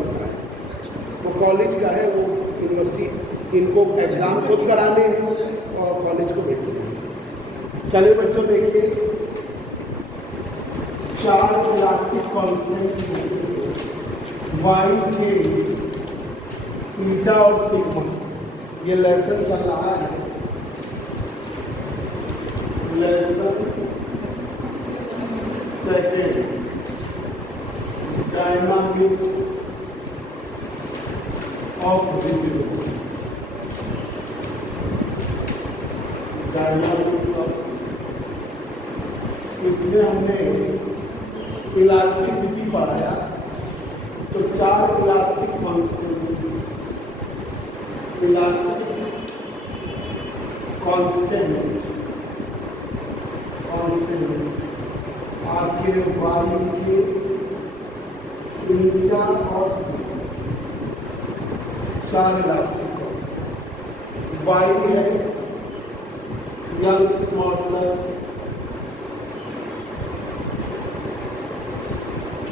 बनता है। वो कॉलेज का है, वो यूनिवर्सिटी, इनको एग्ज़ाम खुद कराने हैं और कॉलेज को भेजने हैं। चलिए बच्चों देखिए, 4 elastic constant Y K eta और सिग्मा, ये लेसन चल रहा है, lesson second, dynamics of rigid, dynamics of, इसमें हमने इलास्टिसिटी पढ़ाया। तो 4 elastic constant, elastic constant, constants आपके वाई के ईटा और सिग्मा, 4 इलास्टिक कांस्टेंट। वाई है यंग्स मॉडुलस,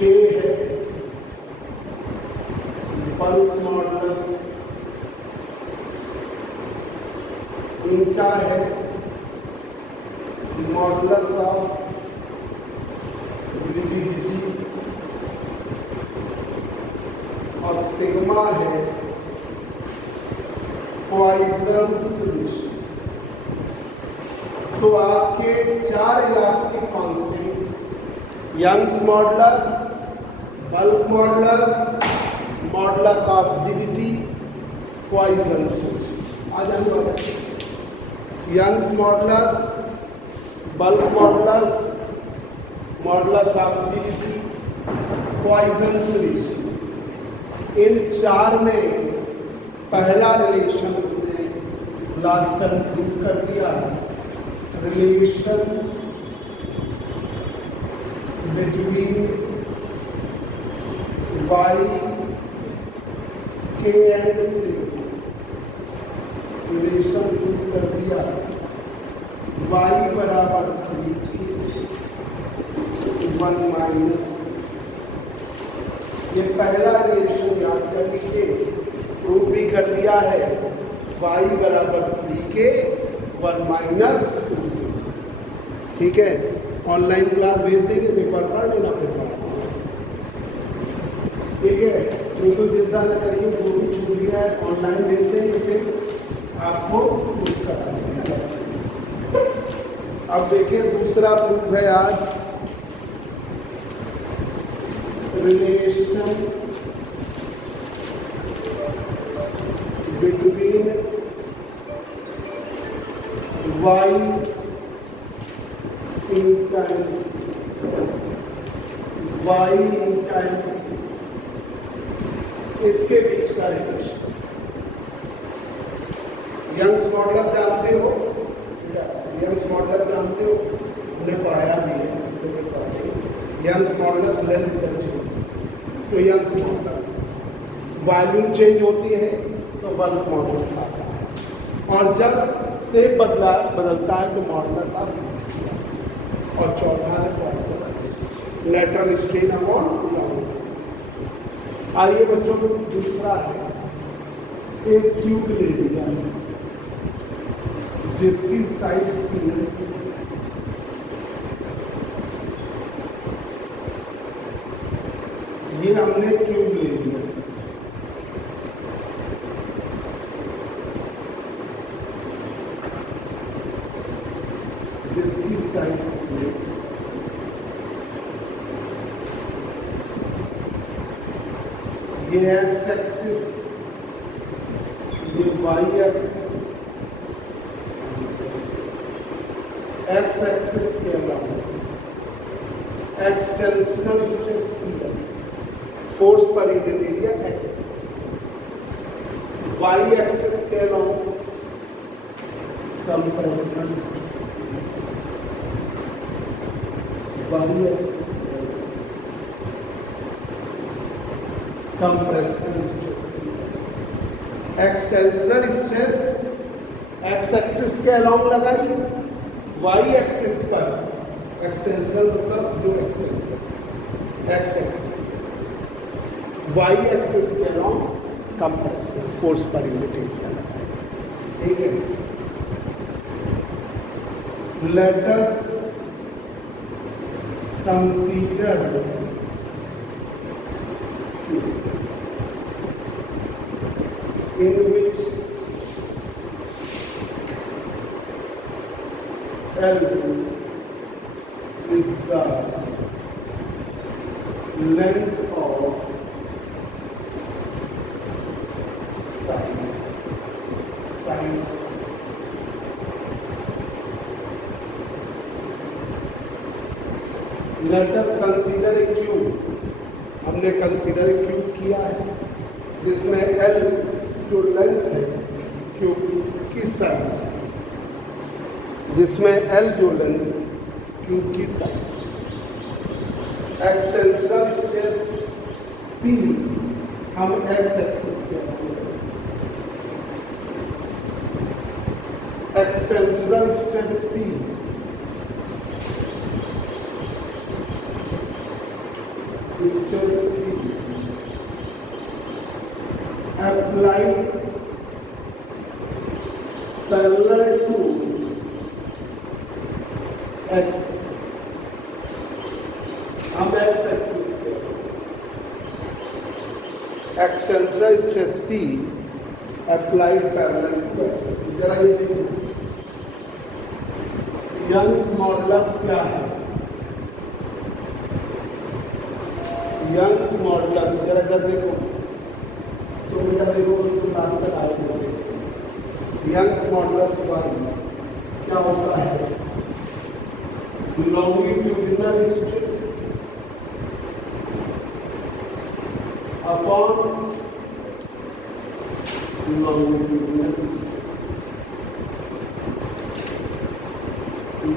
के है बल्क मॉडुलस, ईटा है मॉडुलस ऑफ रिजिडिटी और सिग्मा है पॉइजन्स रेशियो। तो आपके 4 elastic constant, Young's modulus, bulk modulus, modulus of rigidity, Poisson's ratio. आ जाने वाला है Young's modulus, bulk modulus, modulus of rigidity, Poisson's ratio. इन 4 में पहला रिलेशन हमने लास्ट टाइम प्रूव कर दिया, रिलेशन बिटवीन वाई के एंड सिग्मा, रिलेशन प्रूव कर दिया। वाई बराबर 1 माइनस, ये पहला रिलेशन याद कर लीजिए, प्रूव भी कर दिया है। वाई बराबर 3k 1 माइनस 2, ठीक है। ऑनलाइन क्लास भेज देंगे, एक बार पढ़ लेना फिर बात, ठीक है। बिल्कुल चिंता न करिए, जो भी छूट गया है ऑनलाइन भेज देंगे, फिर आपको प्रूफ करा देंगे। अब देखिए दूसरा प्रूफ है आज, रिलेशन बिटवीन वाई इन टाइम्स, वाई इन टाइम्स, इसके बीच का रिलेशन। यंग्स मॉडुलस जानते हो, यंग्स मॉडुलस जानते हो, हमने पढ़ाया भी है, तो फिर पढ़ाएंगे। यंग्स मॉडुलस लेंथ टेंशन, तो यंग्स मॉडुलस वॉल्यूम चेंज होती है तो बल्क मॉडुलस आता है, और जब शेप बदलता है तो मॉडुलस ऑफ, और चौथा है Poisson, lateral strain upon long. आइए बच्चों को दूसरा है, एक ट्यूब ले लिया जिसकी साइज की ये हमने ट्यूब ले लिया, जिसकी साइज ये एक्स एक्सिस, ये वाई एक्सिस, एक्स एक्सिस के अलावा एक्सटेंशनल स्ट्रेस की force per unit area X axis, Y axis के अलावा compressional stress, Y axis compressional stress, extensional stress X axis के अलाउंग लगाई, वाई एक्सिस पर एक्सटेंशनल मतलब जो extension X axis, Y axis के along compressive force per unit area लगाए, ठीक है। Let us consider in which L is the length of sine square. Let us consider a cube. हमने consider a cube किया है जिसमें L जो length है क्यूब की साइज, जिसमें L जो लेंथ क्यूब की साइज, एक्सटेंशनल स्ट्रेस P हम एक्स एक्सिस के extensional stress P stress P applied parallel to x, हम x एक्सिस के extensional stress P applied parallel to x axis. जरा ये देखो यंग्स मॉडुलस क्या है, यंग्स मॉडुलस जरा इधर देखो तो बेटा देखो तो क्लास तक आएगा। यंग्स मॉडुलस वाई क्या होता है, longitudinal stress upon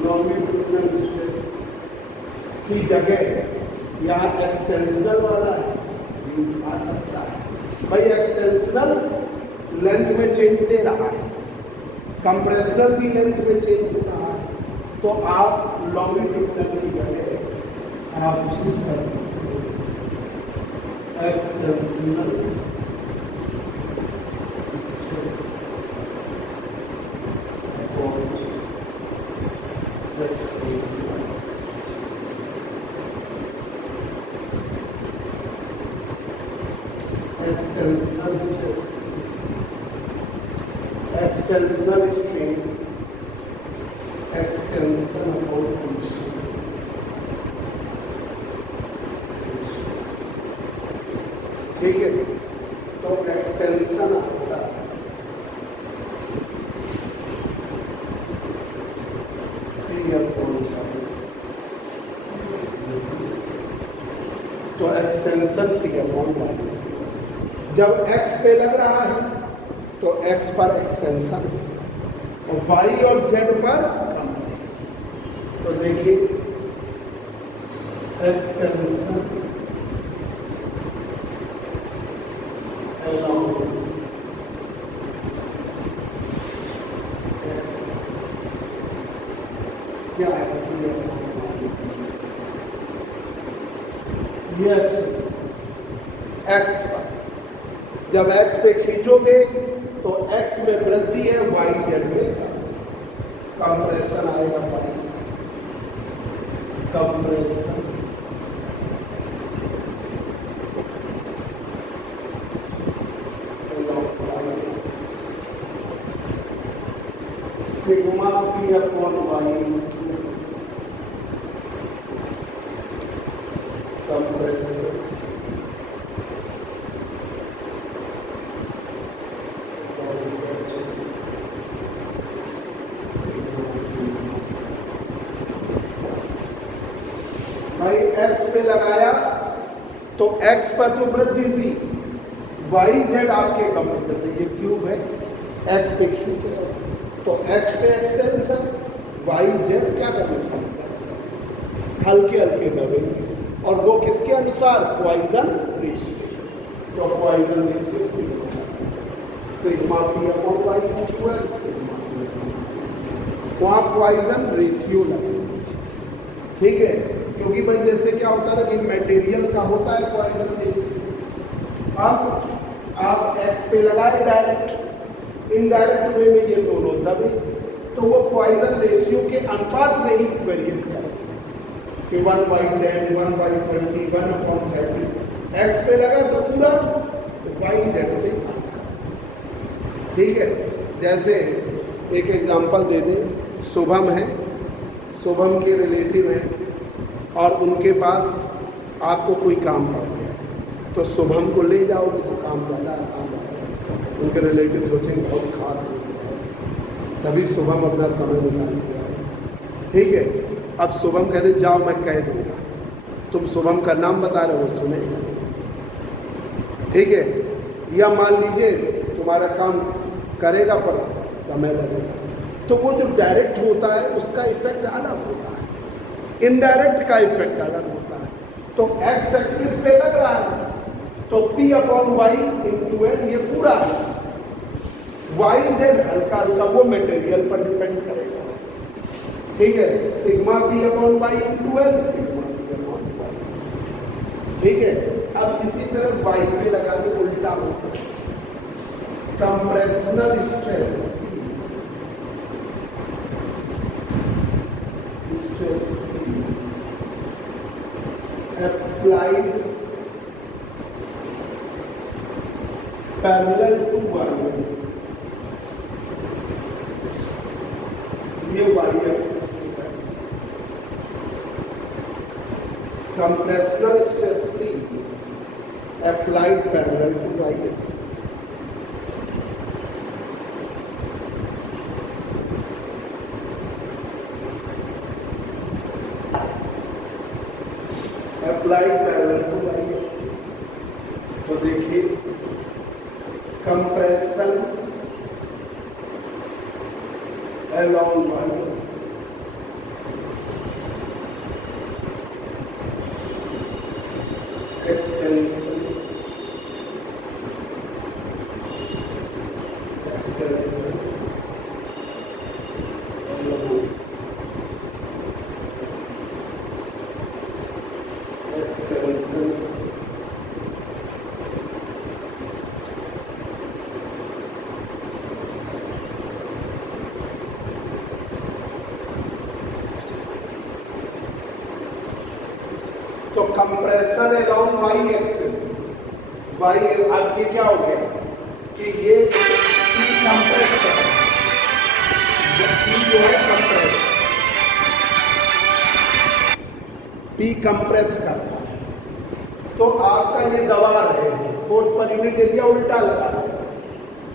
longitudinal stress की जगह यहाँ एक्सटेंशनल वाला है आ सकता है। भाई एक्सटेंशनल लेंथ में चेंज दे रहा है, कंप्रेशनल भी लेंथ में चेंज हो रहा है, तो आप लॉन्गिट्यूडिनल की जगह आप चूज कर सकते हो extensional stress extensional stress, extensional strain, extension upon tension, ठीक है। तो एक्सटेंशन आता है तो एक्सटेंशन P अपॉन वाई, जब x पे लग रहा है तो x पर एक्सटेंशन और y और z पर कंप्रेशन। तो देखिए एक्सटेंशन along x क्या है ये x पर जब x पे खींचोगे तो x में वृद्धि है, y z में कंप्रेशन आएगा, y compression sigma P upon y compression भाई x पे लगाया तो x पर तो वृद्धि हुई, y z आपके कंप्यूटर से ये क्यूब है x पे खींच रहे तो x पे एक्सटेंशन, y z क्या करेंगे हल्के हल्के दबेंगे और वो किसके अनुसार पॉइजन रेशियो, तो poison ratio sigma P upon y square sigma वहाँ पॉइजन रेशियो लगेगा, ठीक है। क्योंकि भाई जैसे क्या होता है ना कि मटेरियल का होता है पॉइजन रेशियो, अब आप एक्स पे लगाए डायरेक्ट, इनडायरेक्ट वे में ये दोनों दबे, तो वो पॉइजन रेशियो के अनुपात में ही वेरिएट करेगा कि 1/10, 1/20, 1/30। एक्स पे लगा तो पूरा, वाई जेड पे आपका। ठीक है, जैसे एक एग्जांपल दे दे, शुभम है, शुभम के रिलेटिव है और उनके पास आपको कोई काम पड़ गया, तो शुभम को ले जाओगे तो काम ज़्यादा आसान रहेगा। उनके रिलेटिव सोचेंगे बहुत खास नहीं है, तभी शुभम अपना समय निकाल के आए। ठीक है, अब शुभम कहते जाओ मैं कह दूँगा, तुम शुभम का नाम बता रहे हो, वो सुनेगा। ठीक है, या मान लीजिए तुम्हारा काम करेगा पर समय लगेगा, तो वो जो डायरेक्ट होता है उसका इफेक्ट अलग होता है, इनडायरेक्ट का इफेक्ट अलग होता है। तो एक्स एक्सिस पे लग रहा है तो P/Y × L ये पूरा है, वाई जेड हल्का हल्का वो मटेरियल पर डिपेंड करेगा। ठीक है, sigma P/Y × L, sigma P/Y। ठीक है, अब इसी तरह वाई पे लगा के उल्टा होता है, compressional stress applied parallel to y-axis, ये y-axis है। Compressional stress P applied parallel to y-axis। applied parallel to y-axis, तो देखिए compression along y-axis, extension along extension तो compression along Y axis, y, अब ये क्या हो गया कि ये कंप्रेस कर रहा है, जो है कंप्रेस, P कंप्रेस कर रहा है, तो आपका ये दबा रहे हैं, फोर्स पर यूनिट एरिया उल्टा लगा रहे हैं,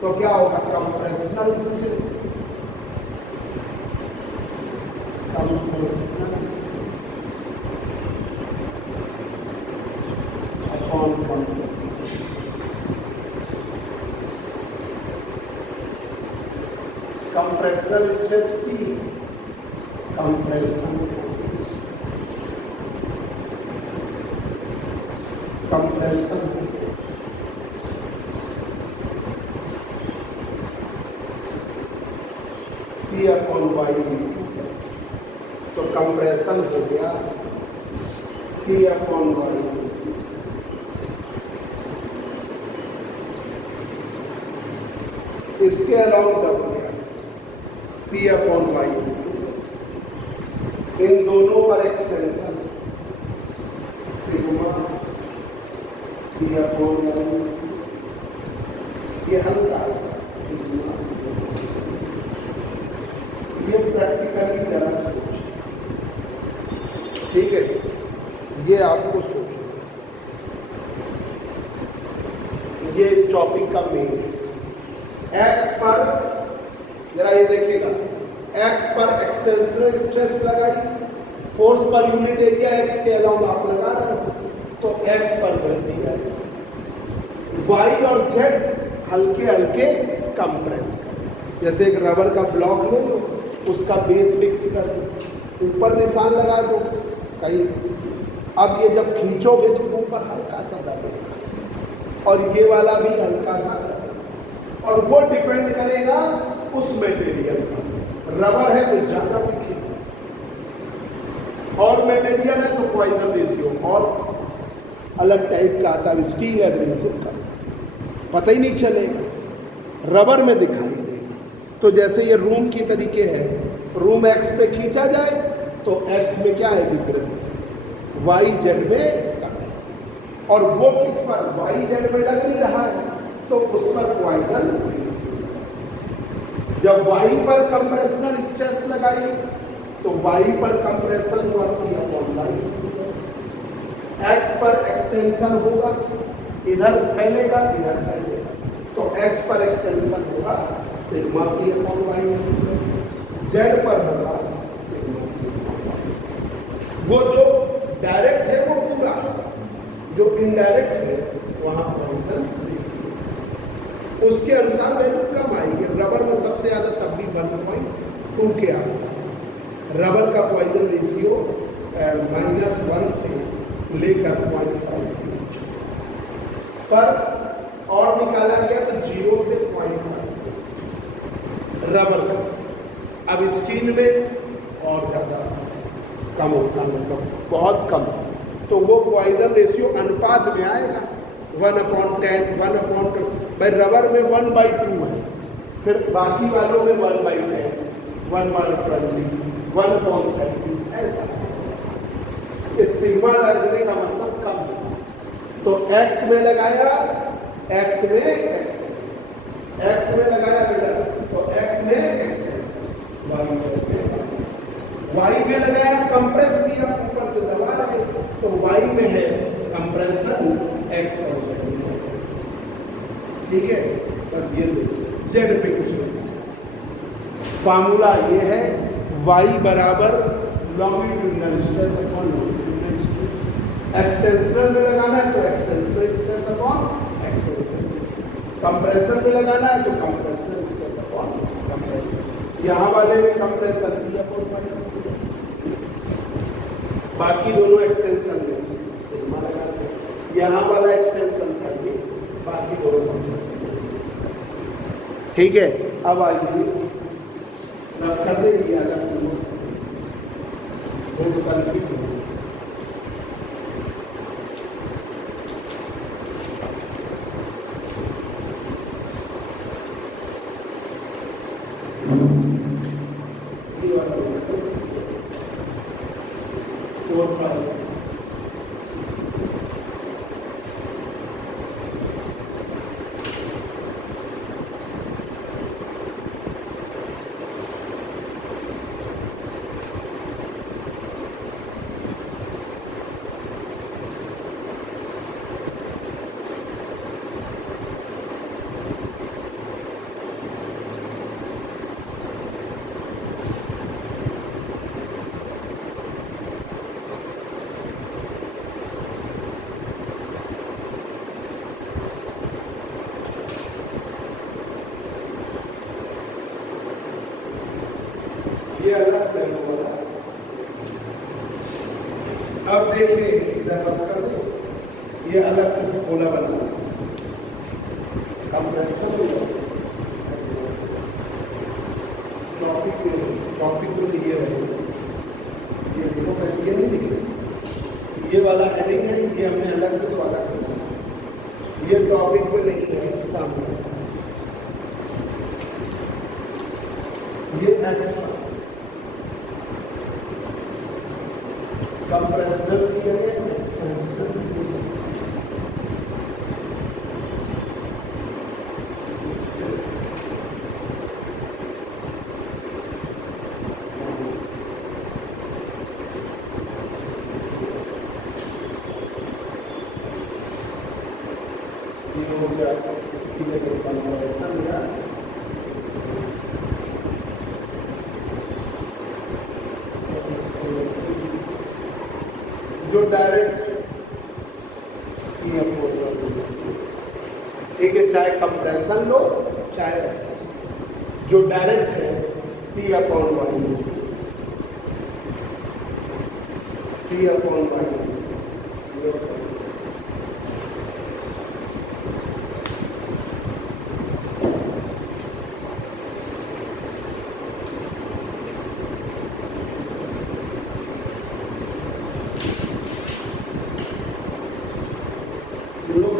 तो क्या होगा compressional stress, compressional stress upon compression. Compressional stress P, compression compression P/Y, तो कंप्रेशन हो गया P/Y, इसके अलावा दब गया P/Y, इन दोनों पर एक्सटेंशन सिग्मा P/Y, ये हल्का सिग्मा, ये प्रैक्टिकली जरा सोच, ठीक है, ये आपको सोचो, ये इस टॉपिक का मेन है। एक्स पर जरा ये देखिएगा, एक्स पर एक्सटेंशनल स्ट्रेस लगाई, force per unit area x के अलावा आप लगा रहे हो, तो एक्स पर वृद्धि है, वाई और जेड हल्के हल्के कंप्रेस कर, जैसे एक रबर का ब्लॉक ले लो, उसका बेस फिक्स कर दो, ऊपर निशान लगा दो कहीं, अब ये जब खींचोगे तो ऊपर हल्का सा दबेगा और ये वाला भी हल्का सा दबेगा, और वो डिपेंड करेगा उस मटेरियल पर, रबर है तो ज़्यादा दिखेगा और मटेरियल है तो पॉइजन रेशियो और अलग टाइप का आता है, स्टील है बिल्कुल का। पता ही नहीं चलेगा, रबर में दिखाई देगा। तो जैसे ये रूम की तरीके है, रूम एक्स पे खींचा जाए तो एक्स में क्या आएगी वृद्धि, वाई जेड में कमी, और वो किस पर वाई जेड में लग नहीं रहा है तो उस पर पॉइजन रेशियो। जब वाई पर कंप्रेशनल स्ट्रेस लगाई तो वाई पर कंप्रेशन हुआ कि अपॉन वाई, एक्स पर एक्सटेंशन होगा, इधर फैलेगा इधर फैलेगा, तो एक्स पर एक्सटेंशन होगा सिग्मा की अपॉन वाई, जेड पर होगा सिग्मा की अपॉन वाई। वो जो डायरेक्ट है वो पूरा, जो इनडायरेक्ट है वहां पॉइजन रेशियो, उसके अनुसार वैल्यू कम आएगी। रबर में सबसे ज्यादा तब भी 1.2 के आसपास, रबर का पॉइजन रेशियो -1 से लेकर 0.5 के बीच पर, और निकाला गया तो 0 से 0.5 रबर का। अब स्टील में और ज़्यादा कम होता, मतलब बहुत कम, तो वो पॉइजन रेशियो अनुपात में आएगा 1/10, 1/2। भाई रबर में 1/2 है, फिर बाकी वालों में 1/10, 1/20, 1/30 ऐसा। इस सिग्मा लगने का मतलब कम है, तो एक्स में लगाया, एक्स में एक्सटेंशन, एक्स में लगाया बेटा तो एक्स में एक्सटेंशन, वाई में लगाया कंप्रेस किया, ऊपर से दबा रहे तो वाई में है कंप्रेशन, एक्स पर ठीक है। बस ये जेड पे कुछ नहीं। फार्मूला ये है वाई बराबर longitudinal stress upon longitudinal stress. Extension में लगाना है तो extensional stress upon extensional, compression में लगाना है तो कंप्रेशनल स्ट्रेस अपॉन कंप्रेशन। यहाँ वाले में कंप्रेशन भी अपॉन वाई, बाकी दोनों एक्सटेंशन में सिग्मा लगाते हैं। यहाँ वाला एक्सटेंशन था ये, बाकी दोनों कंप्रेशन। ठीक है, अब आइए रफ कर दे दिया वो तो कन्फ्यूज हो। ये वाला 4, 5, 6 ये अलग से होगा। अब देखिए इधर बस कर दो, ये अलग से खोला बना कंप्रेसर टॉपिक को लिए रहे, ये देखो ये नहीं दिख रही, ये वाला हेडिंग है, ये हमने अलग से तो अलग से बना, ये टॉपिक पे नहीं है इसका, ये एक्स्ट्रा कंप्रेसर दिया गया, एक्सपेंसर दिया गया। ये हो गया इसकी जगह कंप्रेसर या जो डायरेक्ट ठीक है, चाहे कंप्रेशन लो चाहे एक्सटेंशन, जो डायरेक्ट है P upon Y, P upon y. लोग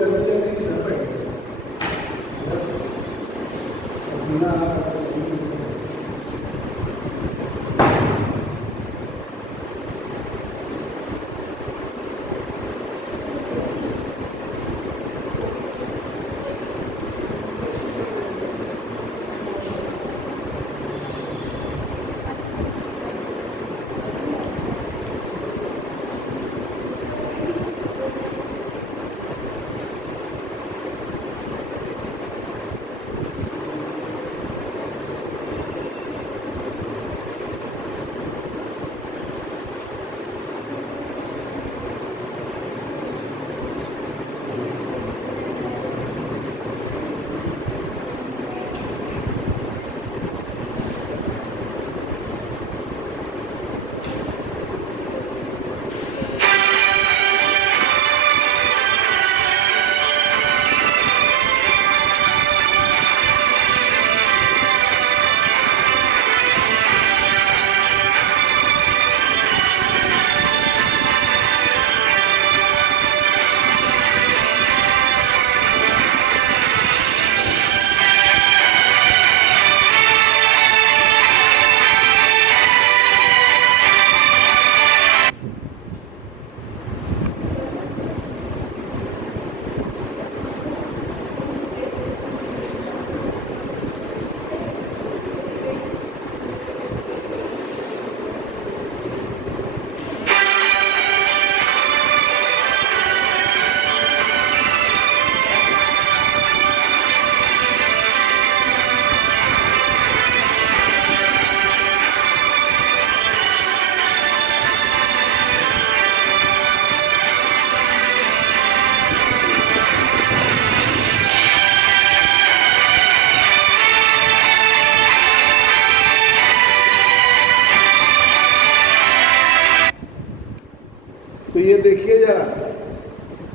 तो ये देखिए जरा,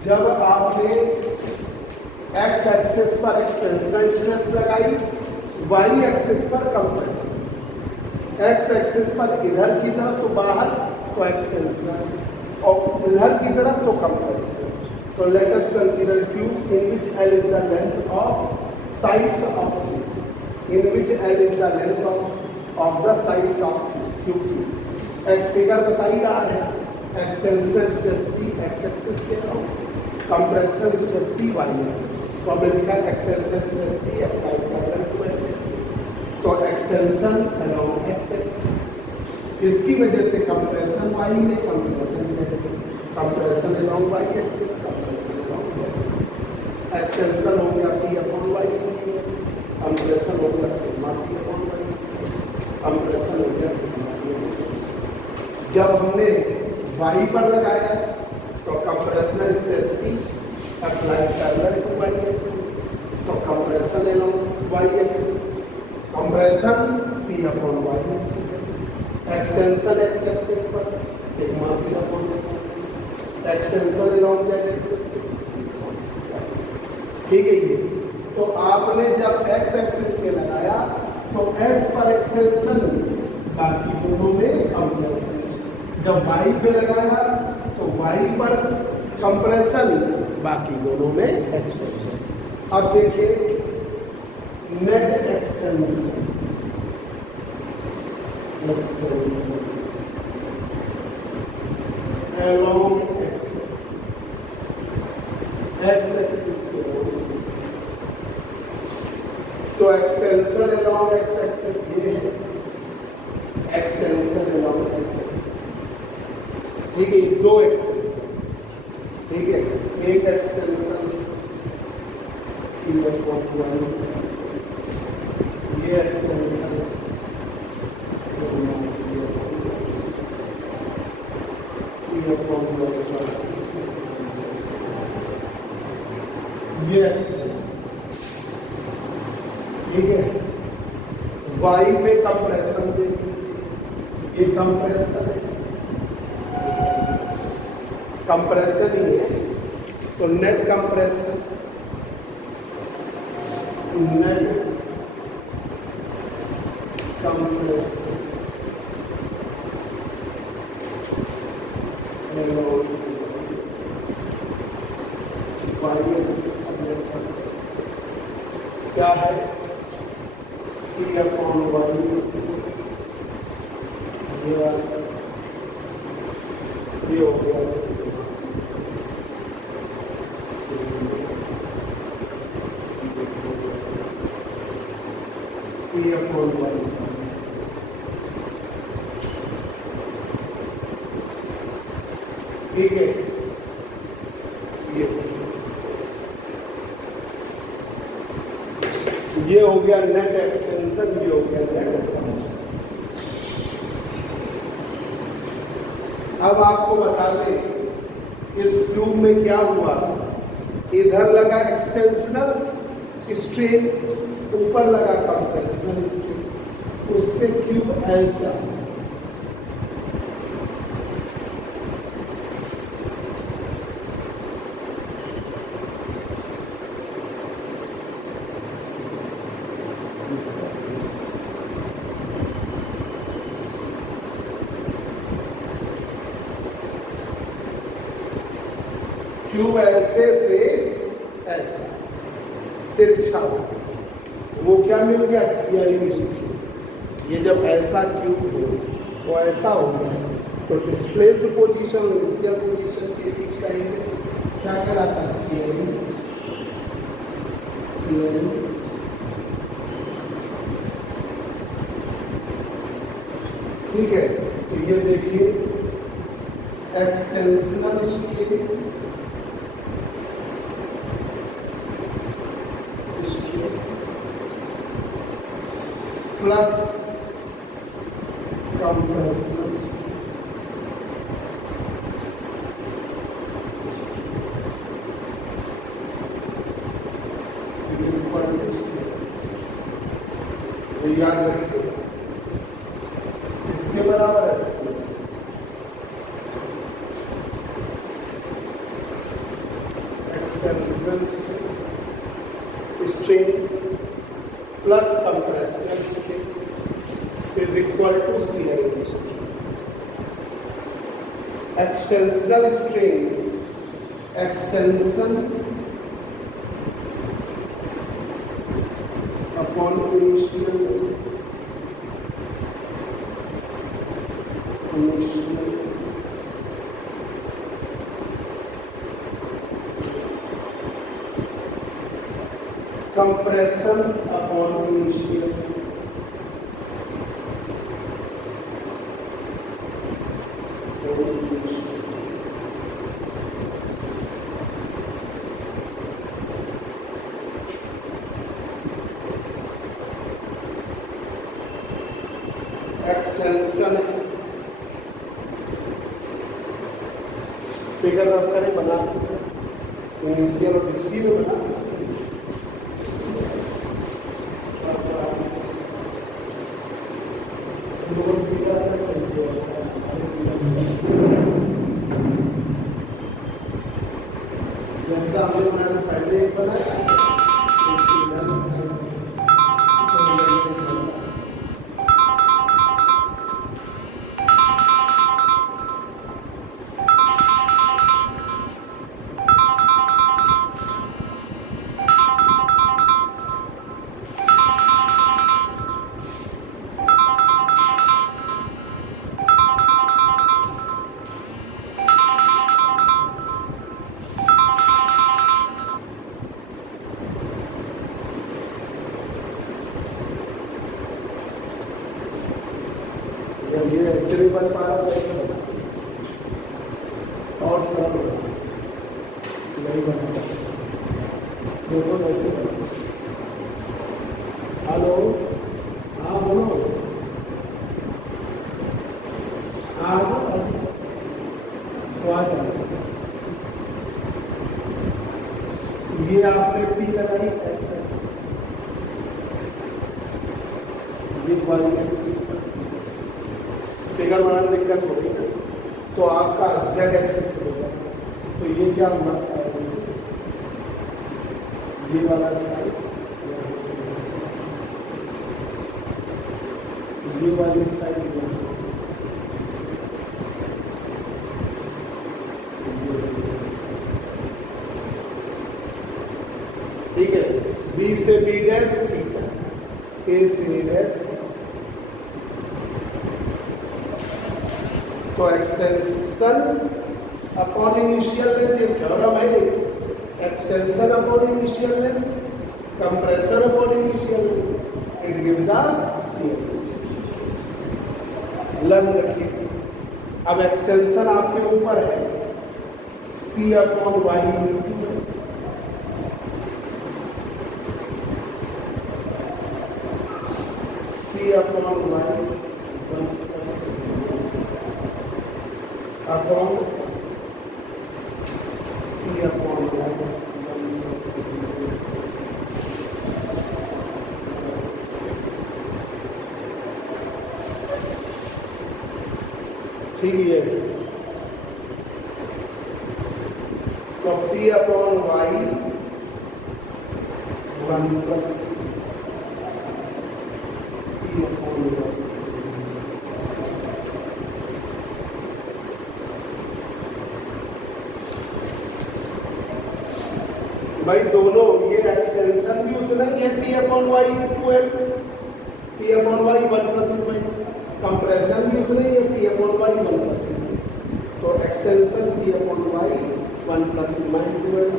जब आपने एक्स एक्सिस पर एक्सटेंशनल स्ट्रेस लगाई, वाई एक्सिस पर कंप्रेशन, एक्स एक्सिस पर इधर की तरफ तो बाहर तो एक्सटेंशनल और इधर की तरफ तो कंप्रेशन। तो let us consider cube in which L is the length of sides of cube, in which L is the length of the sides of cube. एक फिगर बताई रहा है, extensional stress P X axis के अलाउ, compressional stress P Y axis. तो हमने लिखा extensional stress P applied parallel to X axis, तो एक्सटेंशन अलोंग एक्स एक्सिस, इसकी वजह से कंप्रेशन वाई में, compression along Y axis, compression along Y axis. Extension हो गया पी अपॉन वाई, कंप्रेशन हो गया sigma P upon y, compression हो गया सिग्मा पी अपॉन वाई। जब हमने वाई पर लगाया तो compressional stress P apply parallel to Y axis, तो compression along Y axis, compression P upon Y, extension X axis पर sigma P upon extension along Z axis. ठीक है ये। तो आपने जब एक्स एक्सिस पे लगाया तो एक्स पर एक्सटेंशन, बाकी दोनों में कंप्रेशन। जब वाई पे लगाया तो वाई पर कंप्रेशन, बाकी दोनों में एक्सटेंशन। अब देखिए net extension, along x axis के तो एक्सटेंशन along x एक्सिस ये है, एक्सटेंशन along x एक्सिस। ठीक है, दो एक्सटेंशन, ठीक है, एक एक्सटेंशन ये एक्सटेंशन ये एक्सटेंशन, ठीक है। वाई पे कंप्रेशन दे, ये कंप्रेशन है, कंप्रेशन ही है, तो नेट कंप्रेशन, नेट कंप्रेशन क्या है, 3 अपॉन 1 ये हो गया 3 अपॉन 1 ठीक है। ये हो गया नेट एक्सटेंशन, ये हो गया नेट कनेक्शन। अब आपको बता दें इस ट्यूब में क्या हुआ, इधर लगा एक्सटेंशनल स्ट्रेन, ऊपर लगा कंप्रेशनल स्ट्रेन, उससे ट्यूब ऐसा ट्यूब ऐसे से ऐसा तिरछा हो, वो क्या मिल गया, शियरिंग स्ट्रेन। ये जब ऐसा ट्यूब हो वो ऐसा हो गया तो डिस्प्लेस्ड पोजीशन और इनिशियल पोजीशन के बीच का एरिया क्या कहलाता है, शियरिंग। ठीक है, तो ये देखिए एक्सटेंशनल स्ट्रेन प्लस कंप्रेशनल तो याद रखिएगा इसके बराबर है extensional strain plus compressional strain is equal to shearing strain. Extensional strain, extension upon initial compression upon initial extension है। फिगर रफ करें, बना इनिशियल और डिस्टी में बना जैसा हमने बनाया पहले बनाया ये ऐसे भी बन पा रहा है, और सरल नहीं बना देखो ऐसे। हेलो, हाँ बोलो, ये आपने पी लगाई एक्सेस, ये वाई एक्सिस पर फिगर बनाने दिक्कत हो रही है तो आपका जेड एक्सिस होगा। तो ये क्या हुआ, ये वाला साइड, ये वाली साइड, ठीक है। बी से बी डैश ठीक है, ए से डैश। तो एक्सटेंशन अपॉन इनिशियल लेंथ, ये थ्योरम है। Extension upon initial length, compression upon initial length, it give the shear. Learn रखिए। अब एक्सटेंशन आपके ऊपर है, P upon Y, P upon y upon P upon y. ठीक है, तो P upon Y 1 plus P upon y. भाई दोनों ये एक्सटेंशन भी उतना ही है, P upon y into L, P upon Y 1 plus sigma. Compression भी उतना ही है, P upon Y 1 plus sigma. तो extension P upon Y 1 plus sigma into L,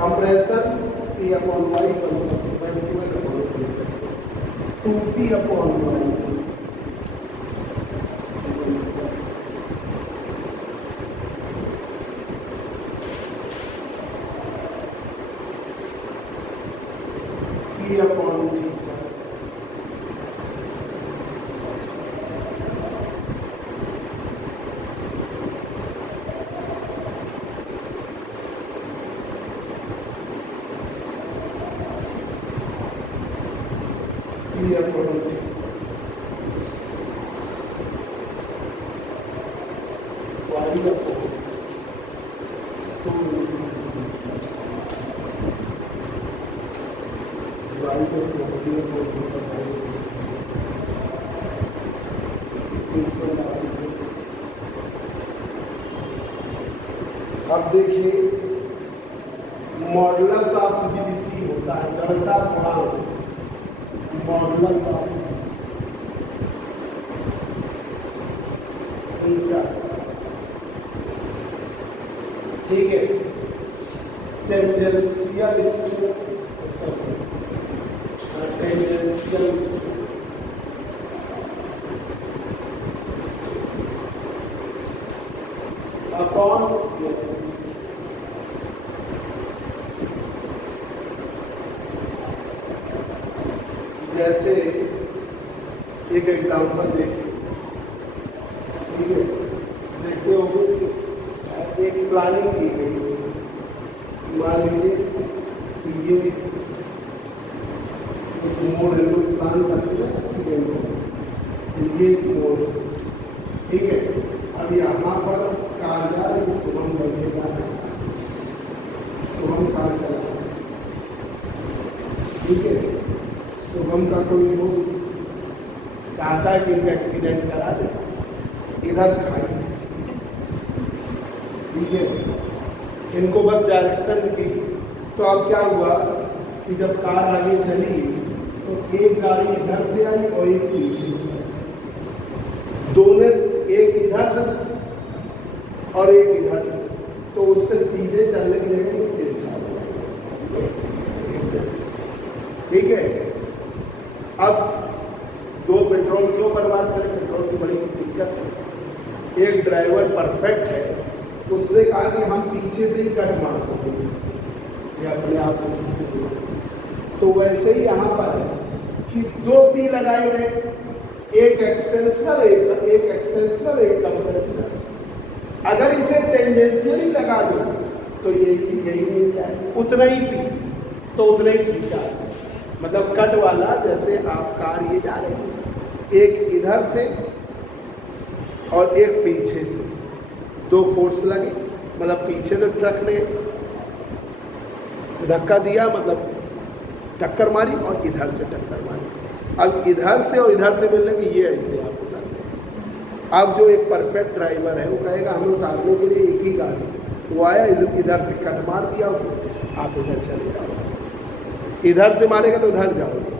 compression P upon Y 1 plus sigma into L, 2P upon Y P upon अब देखिए modulus of rigidity होता है, जड़ता गुणांक, मॉडुलस ऑफ ठीक है, tangential stress, tangential stress upon scale. जैसे एक एग्जाम्पल देखिए, ठीक है, देखते होंगे कि एक प्लानिंग की गई, मान लीजिए कि ये मोड है, लोग प्लान करते हैं एक्सीडेंट हो, ये मोड, ठीक है। अब यहाँ पर कार जा रही, शुभम बढ़ने जा रहा है, शुभम कार चला रहा है, ठीक है। शुभम का कोई दोस्त चाहता है कि इनका एक्सीडेंट करा दे, इधर खाई, ठीक है, इनको बस डायरेक्शन थी। तो अब क्या हुआ कि जब कार आगे चली तो एक गाड़ी इधर से आई और एक पीछे से, दोनों, एक इधर से और एक इधर से, तो उससे सीधे चलने के लिए तिरछा हो जाएगा, ठीक है। अब दो पेट्रोल क्यों बर्बाद करें, पेट्रोल की बड़ी दिक्कत है। एक ड्राइवर परफेक्ट है, उसने कहा कि हम पीछे से ही कट मारते हैं, ये अपने आप उसी से हुआ। तो वैसे ही यहाँ पर है कि दो पी लगाए गए, एक एक्सटेंशनल, एक एक्सटेंशनल, एक कंप्रेशनल। अगर इसे टेंजेंशियली लगा दो तो यही मिल जाए, उतना ही पी, तो उतना ही ठीक है। मतलब कट वाला, जैसे आप कार ये जा रही है, एक इधर से और एक पीछे से, दो फोर्स लगे, मतलब पीछे से ट्रक ने धक्का दिया, मतलब टक्कर मारी, और इधर से टक्कर मारी। अब इधर से और इधर से मिलने की, ये ऐसे आप उतार दें। अब जो एक परफेक्ट ड्राइवर है वो कहेगा हमें उतारने के लिए एक ही गाड़ी, वो आया इधर से कट मार दिया उसने, आप इधर चले जाओ, इधर से मारेगा तो उधर जाओगे,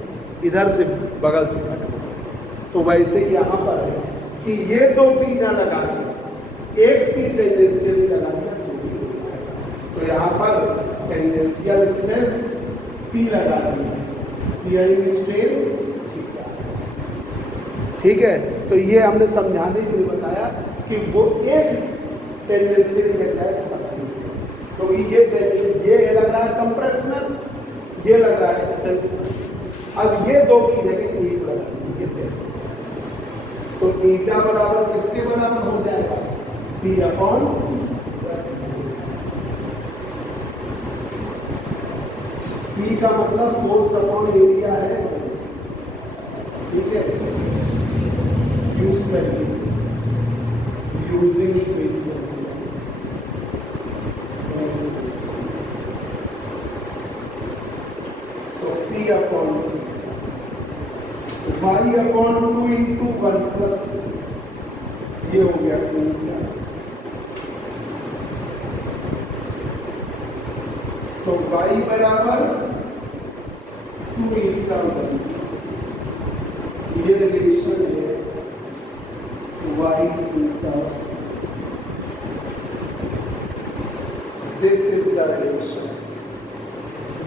इधर से बगल से कटना। तो वैसे यहाँ पर है कि ये दो पी ना लगा दिया, एक पी टेंजेंशियल लगा दिया तो भी हो जाएगा। तो यहाँ पर टेंजेंशियल स्ट्रेस पी लगा दिया, शियरिंग स्ट्रेन ठीक है। तो ये हमने समझाने के लिए बताया कि वो एक टेंजेंशियल लग जाएगा। तो ये लग रहा है कंप्रेशनल, ये लग रहा है एक्सटेंशन। अब ये दो की जगह एक लगा दीजिए, तो ईटा बराबर किसके बराबर हो जाएगा? पी अपॉन पी का मतलब फोर्स अपॉन एरिया है, ठीक है। यूज करिए यूजिंग प्रेशर, तो P upon y upon 2 into 1 plus ये हो गया ईटा। तो वाई बराबर 2 ईटा 1, ये रिलेशन है Y eta. This is the relation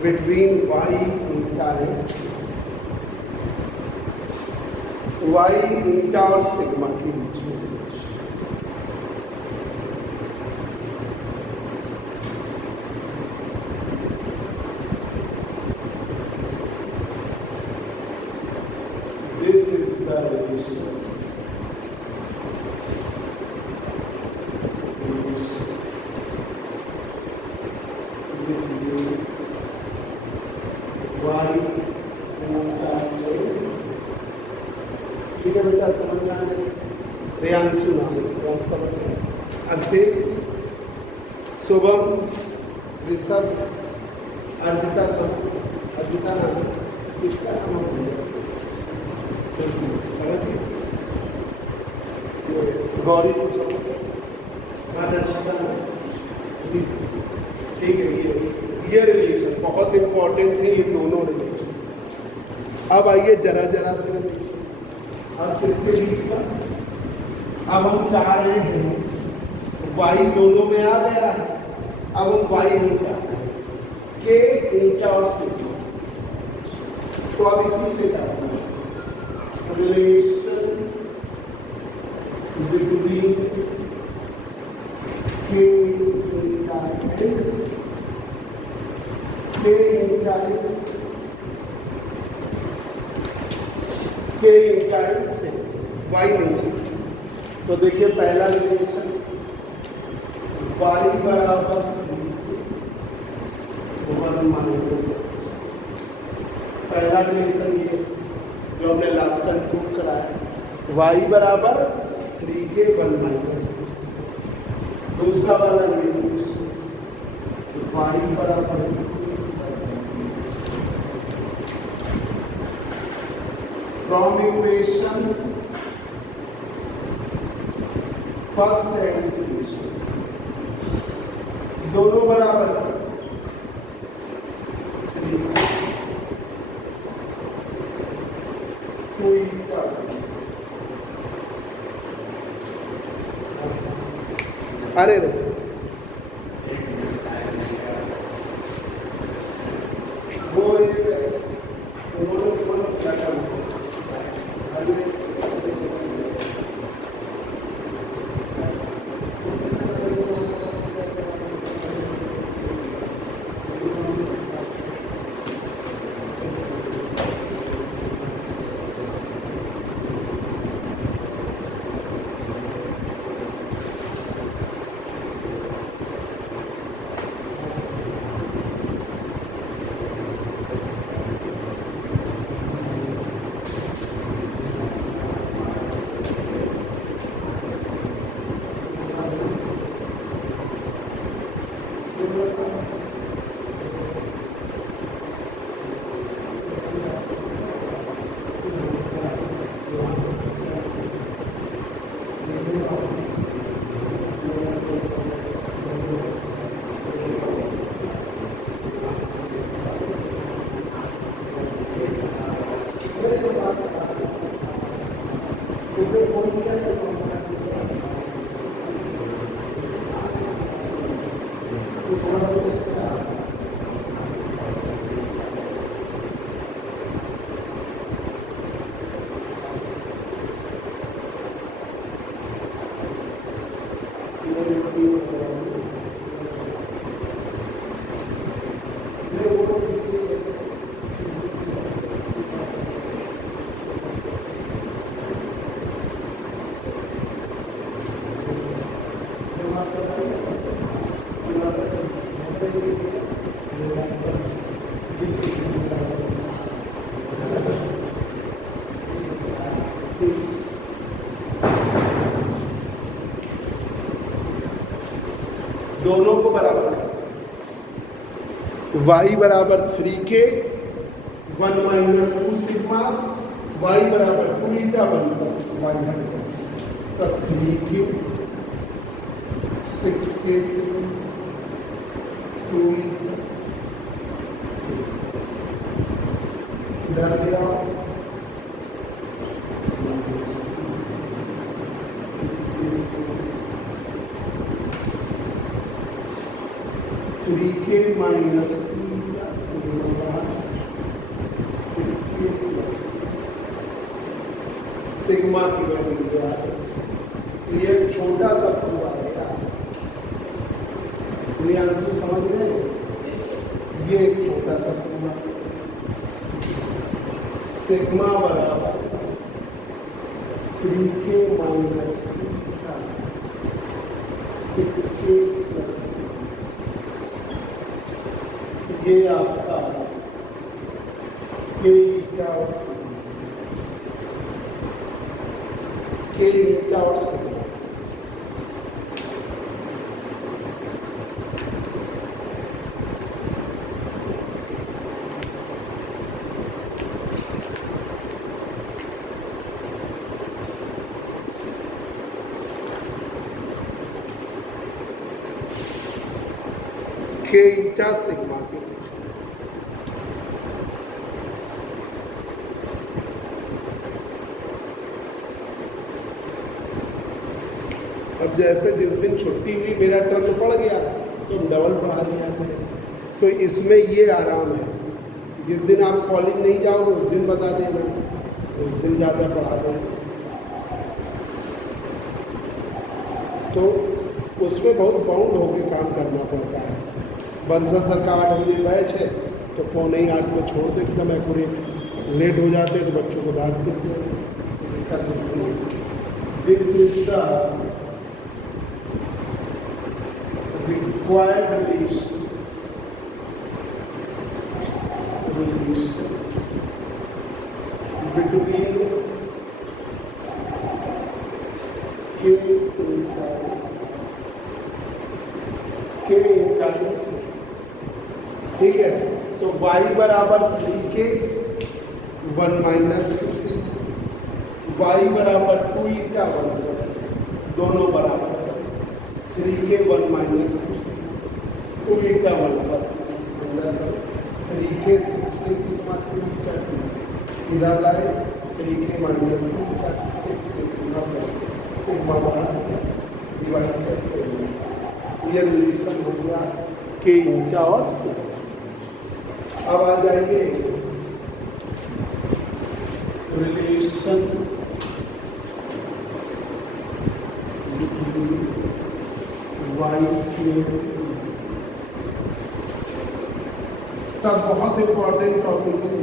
between Y eta and Y eta और सिग्मा के बीच में। This is the relation between y ठीक है बेटा, समझ में आ गया? रेयांशु नाम से समझ गए। अभिषेक, शुभम, ऋषभ, अर्जिता, सब अर्जिता नाम किसका नाम हो गया? गौरी को समझ, ठीक है। ये रिलेशन बहुत इंपॉर्टेंट है, ये दोनों रिलेशन। अब आइए जरा जरा से रिलेशन और किसके बीच का। अब हम चाह रहे हैं वाई दोनों में आ गया है, अब हम वाई नहीं चाहते हैं, के ईटा और सिग्मा। तो अब इसी से चाहते हैं रिलेशन बिटवीन के ईटा एंड के ईटा के इंटाइम से वाई नहीं चाहिए। तो देखिए पहला रिलेशन वाई बराबर 1 माइनस, पहला रिलेशन ये जो हमने लास्ट टाइम प्रूव कराया, वाई बराबर 3 के 1 माइनस। दूसरा वाला ये रिलेशन वाई बराबर from equation first and equation दोनों बराबर अरे रे वो दोनों को बराबर कर y बराबर 3k 1 माइनस 2 सिग्मा, y बराबर 2 ईटा 1 प्लस y घटेगा, तो 3k 6k सिग्मा 2 ईटा इधर ले आओ 3k माइनस 2 ईटा सिग्मा 6k प्लस सिग्मा की वैल्यू आ गई। तो ये छोटा सा प्रूफ आएगा, ये आंसर समझ गए? ये एक छोटा सा प्रूफ सिग्मा बराबर 3k माइनस 2 ईटा 6k प्लस, ये आपका के ईटा और के ईटा और सिग्मा। के ईटा सिग्मा के बीच। अब जैसे जिस दिन छुट्टी हुई मेरा टर्न पड़ गया तो हम डबल पढ़ा लिया करें, तो इसमें ये आराम है, जिस दिन आप कॉलेज नहीं जाओगे उस दिन बता देना, उस दिन ज़्यादा पढ़ा देना। तो उसमें बहुत बाउंड होकर काम करना पड़ता है। बंसर सर का 8 बजे बैच है तो 7:45 में छोड़ दे एकदम एक्यूरेट, लेट हो जाते तो बच्चों को डांट देते हैं। This is the required relation between k इंटाइम्स, ठीक है। तो y बराबर 3k 1 माइनस 2 सिग्मा, y बराबर 2 ईटा 1 प्लस, दोनों बराबर 3k 1 माइनस 2 ईटा 1 प्लस 3k 6k सिग्मा 2 ईटा 2, इधर लाए 3k माइनस 2 ईटा 6k सिग्मा सिग्मा बाहर डिवाइड करते हैं। ये रिलेशन हो गया के ईटा और सिग्मा। अब आ जाएंगे रिलेशन y के, सब बहुत इंपॉर्टेंट टॉपिक है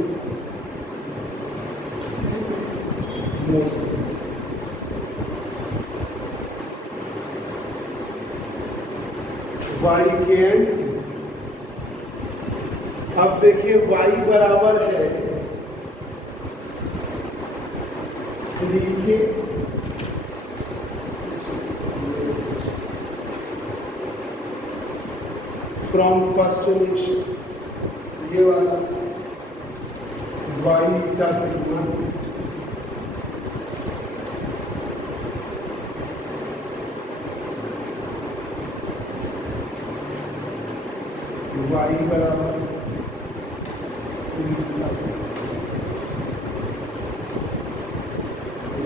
y के एंड। अब देखिए y बराबर है 3k फ्रॉम फर्स्ट रिलेशन, ये वाला y ईटा सिग्मा y बराबर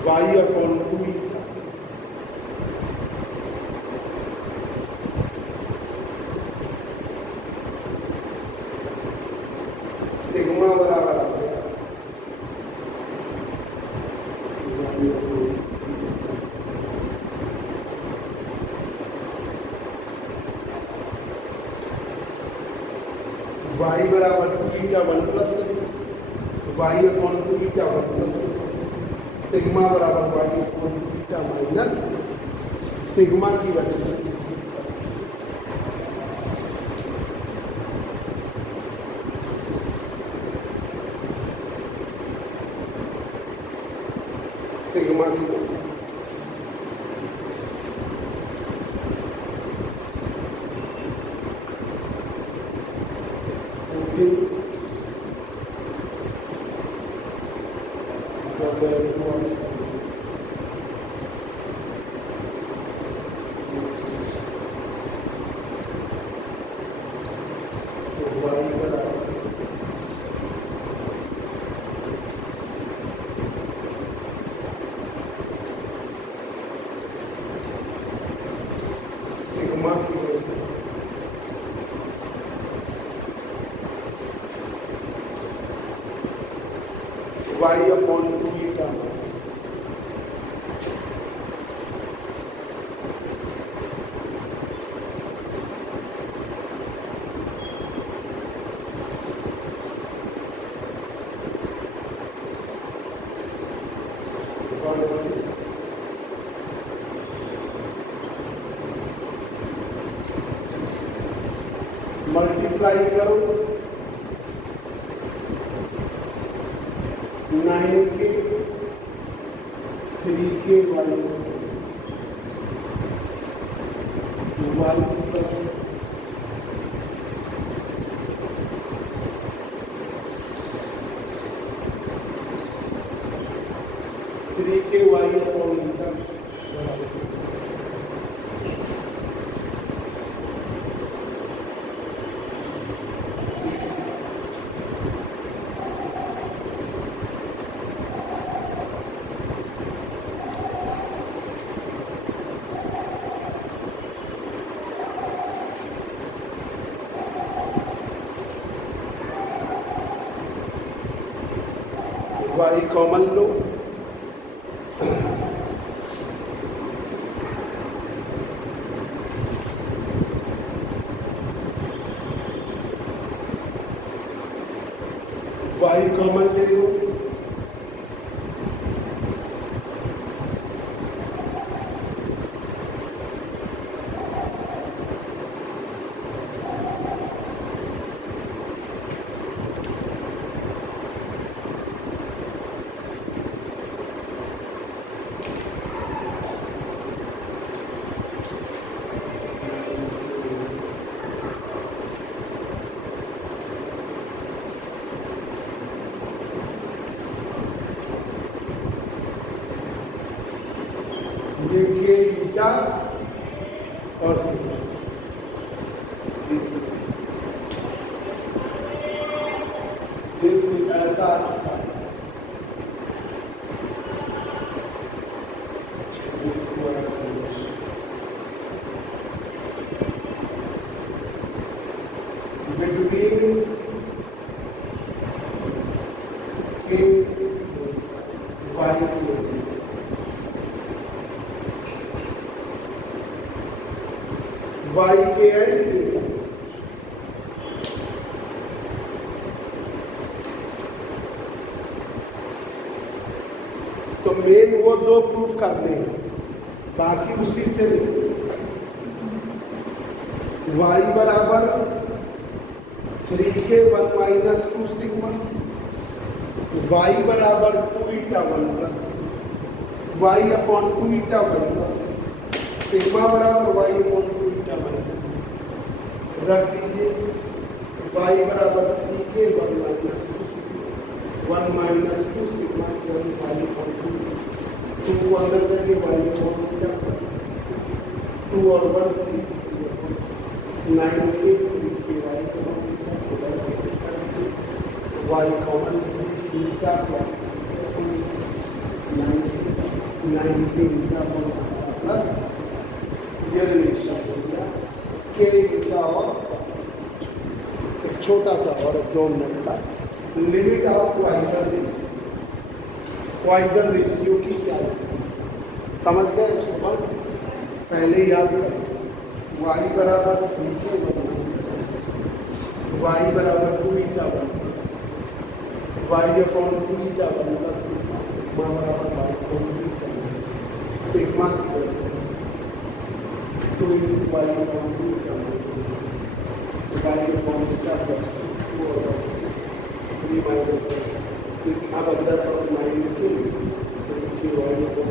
y अपॉन 2 ईटा, सिग्मा बराबर आ गया y बराबर 2 ईटा 1 प्लस y अपॉन 2 ईटा 1 प्लस सिग्मा बराबर y upon 2 eta minus sigma की वजह सिग्मा की वजह the value of sigma y upon 2 eta multiply करो 9 के 3 के y प्लस 3 के y upon eta y common लो y कॉमन ले लो ये के बीटा और सिग्मा ऐसा आ चुका है बिटवीन के वाई y के एंड eta तो मेन वो दो प्रूफ करने हैं बाकी उसी से y बराबर 3 के 1 माइनस 2 सिग्मा y बराबर 2 eta 1 plus y upon 2 eta 1 plus sigma बराबर y अपॉन 2 eta 1 रख दीजिए y बराबर 3 के 1 minus 2 sigma 1 minus 2 sigma y upon 2 2 अंदर करके y अपॉन eta प्लस 2 और 1 3 9 के 3 के y upon y common eta plus 9 के eta अपॉन प्लस ये रिलेशन हो गया के eta और एक छोटा सा और 2 मिनट का लिमिट ऑफ पॉइजन रेशियो की क्या है समझ गए उसको पहले याद करें y बराबर 3 के 1 y बराबर 2 eta 1 plus y upon 2 eta 1 plus sigma बराबर y अपॉन 2 eta सिग्मा की 2 y upon 2 eta y upon eta plus 2 और 3 माइनस अब अंदर और 9 के y upon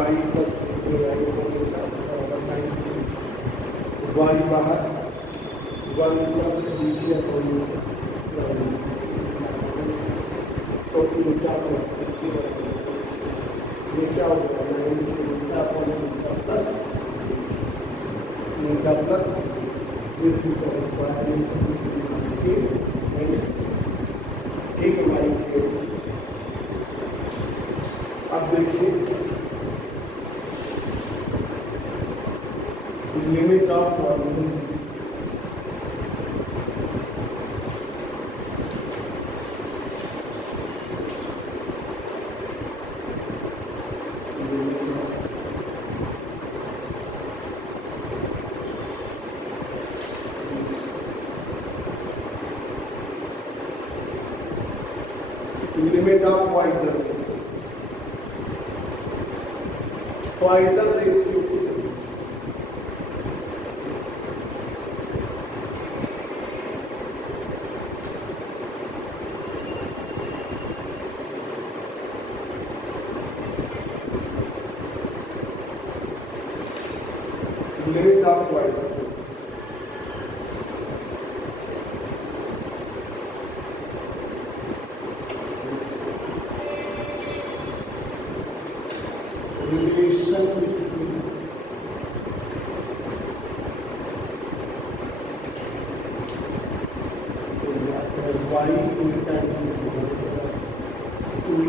y plus y upon y बाहर 1 प्लस 3 के अपॉन तो इनका प्लस ये क्या होगा, इनका प्लस इनका प्लस दिस एक वाई के। अब देखिए limit of Poisson, limit of Poisson ratio, limit of Poisson relation between y times 2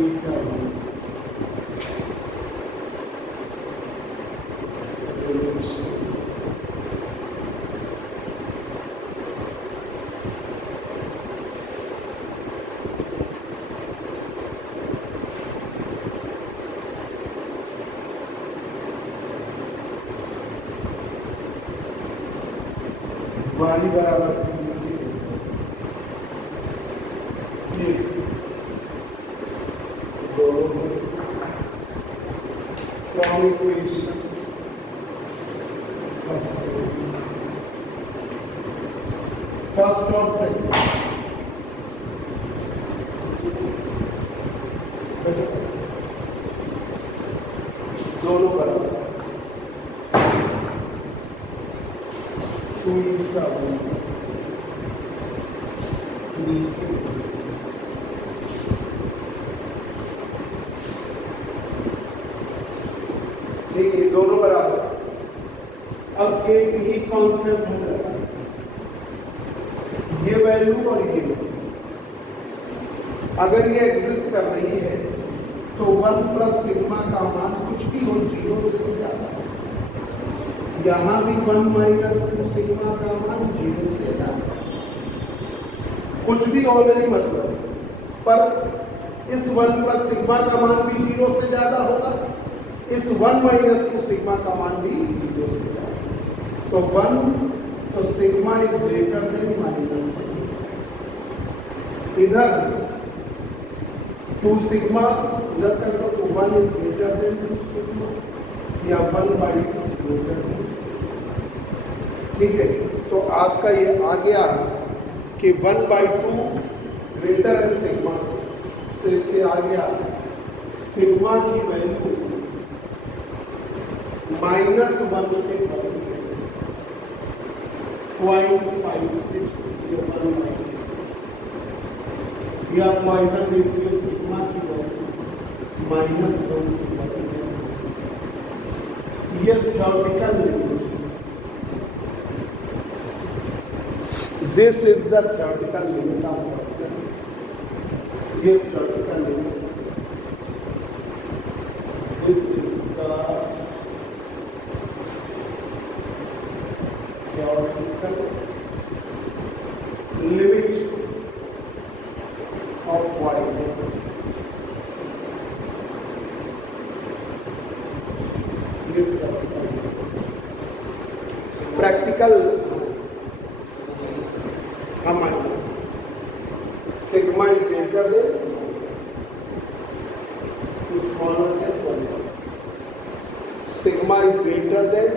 y बराबर ये दोनों फ्रॉम इक्वेशन फर्स्ट और सेकंड दोनों बराबर देखिए दोनों बराबर। अब एक ही कॉन्सेप्ट हो जाता है, ये वैल्यू और ये अगर ये एग्जिस्ट कर रही है तो 1 प्लस सिग्मा का मान कुछ भी हो 0 से ज्यादा है, यहाँ भी 1 माइनस 2 सिग्मा का मान 0 से ज्यादा, कुछ भी हो नहीं मतलब, पर इस 1 प्लस सिग्मा का मान भी 0 से ज्यादा होगा, इस 1 माइनस 2 सिग्मा का मान भी 0 से ज्यादा, तो 1 तो sigma is greater then minus 1, इधर 2 सिग्मा इधर कर लो तो 1 इज ग्रेटर देन 2 सिग्मा या 1 बाई 2 ग्रेटर देन, ठीक है। तो आपका ये आ गया कि 1 बाई 2 ग्रेटर है सिग्मा से, तो इससे आ गया सिग्मा की वैल्यू -1 से 0.56 या पॉइजन रेशियो सिग्मा की वैल्यू -1 से ये theoretical limit, this is the theoretical limit of Poisson, ये theoretical limit, this is the theoretical limit of Poisson's. Practical हमारे पास sigma is greater than smaller than 1, sigma is greater than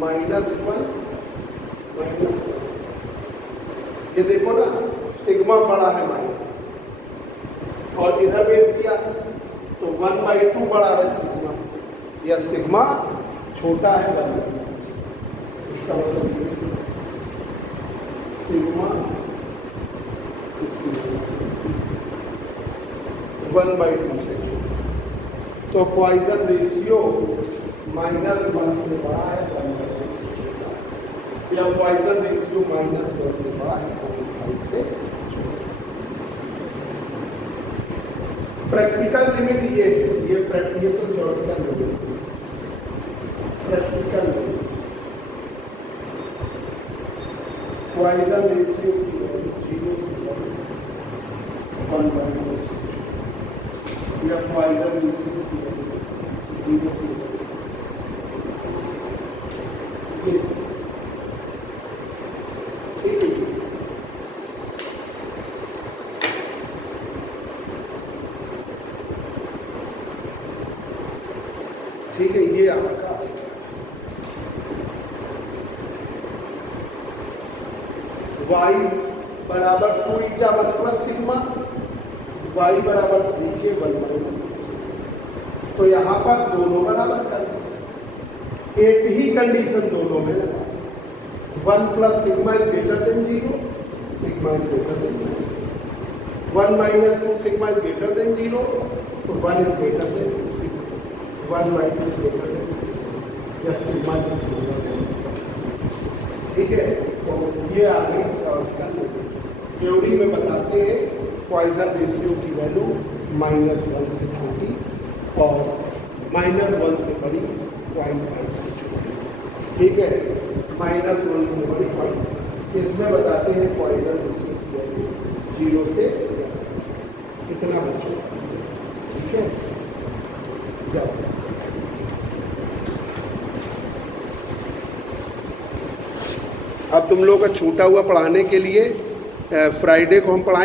-1 ये देखो ना, sigma बड़ा है माइनस, और इधर भेज दिया तो 1/2 बड़ा है सिग्मा से, या सिग्मा छोटा है 1/2, इसका मतलब सिग्मा 1/2 से छोटा। तो पॉइजन रेशियो -1 से बड़ा है, 1/2 से छोटा है, या पॉइजन रेशियो -1 से बड़ा है, 0.5 से छोटा। प्रैक्टिकल लिमिट ये है, ये तो थ्योरेटिकल लिमिट है। प्रैक्टिकल लिमिट पॉइजन रेशियो की वैल्यू 0 से 1/2 से छोटा, या पॉइजन रेशियो की वैल्यू 0 से ठीक है। ठीक है, ये आपका y बराबर 2 ईटा 1 प्लस सिग्मा, y बराबर 3k 1 माइनस 2 सिग्मा। तो यहाँ पर दोनों बराबर कर दीजिए, एक ही कंडीशन दोनों में लगा, 1 plus sigma is greater then 0, sigma is greater than 1 minus 2 sigma is greater then 0, तो 1 is greater then 2 sigma, 1 minus is greater then sigma, या सिग्मा इज ग्रेटर देन। ठीक है, तो ये आ गई थ्योरेटिकल लिमिट। थ्योरी में बताते हैं पॉइजन रेशियो की वैल्यू -1 से छोटी और -1 से बड़ी 0.5 से छोटी। ठीक है, -1 से बड़ी 0.5। इसमें बताते हैं पॉइजन रेशियो की वैल्यू 0 से कितना बच्चों। ठीक है, जाओ। अब तुम लोग का छूटा हुआ पढ़ाने के लिए फ्राइडे को हम पढ़ाएंगे।